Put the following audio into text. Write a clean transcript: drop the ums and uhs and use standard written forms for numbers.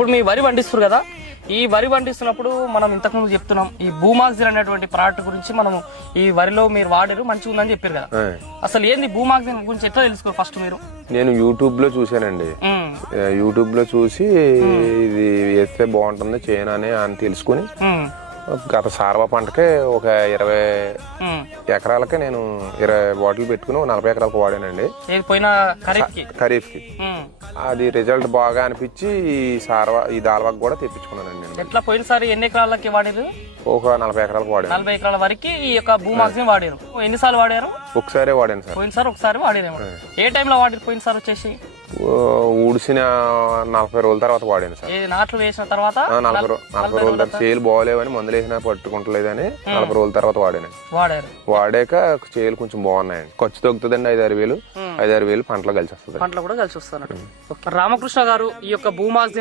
ఇప్పుడు మీ వరి పండిస్తారు కదా, ఈ వరి పండిస్తున్నప్పుడు మనం ఇంతకుముందు చెప్తున్నాం ఈ భూమాక్సిన్ అనేటువంటి ప్రోడక్ట్ గురించి మనం ఈ వరిలో మీరు వాడారు మంచిగా ఉందని చెప్పారు కదా. అసలు ఏంది భూమాక్సిన్ గురించి ఎట్లా తెలుసుకోరు ఫస్ట్ మీరు? నేను యూట్యూబ్ లో చూసానండి. యూట్యూబ్ లో చూసి ఇది వేస్తే బాగుంటుంది చేయను అని తెలుసుకుని గత సార్వ పంటకే ఒక 20 ఎకరాలకే నేను 20 బాటిల్ పెట్టుకుని 40 ఎకరాలకు వాడానండి. ఖరీఫ్ కి అది రిజల్ట్ బాగా అనిపించి ఈ దాల్వాకు కూడా తెప్పించుకున్నానండి నేను. ఎట్లా పోయినసారి ఎన్ని ఎకరాలకి వాడారు? ఒక 40 ఎకరాలకు వాడాను. 40 ఎకరాల వరకు ఈ యొక్క భూమాక్సిన్ వాడారు. ఎన్నిసార్లు వాడారు? ఒకసారి వాడాను సార్. పోయినసారి ఒకసారి వాడారేమో. ఏ టైంలో వాడారు పోయినసారి వచ్చేసి? ఊడిసిన 40 రోజుల తర్వాత వాడాను సార్. నాట్లు వేసిన తర్వాత 40 రోజుల తర్వాత చేలు బాగోలేవని మందులు వేసినా పట్టుకుంటలేదని 40 రోజుల తర్వాత వాడాను. వాడాక చేలు కొంచెం బాగున్నాయండి. ఖర్చు తగ్గుతుందండి. 5-6 వేలు పంటలో కలిసి వస్తుంది. పంటలో కూడా కలిసి వస్తాను. రామకృష్ణ గారు ఈ యొక్క భూమాక్సిన్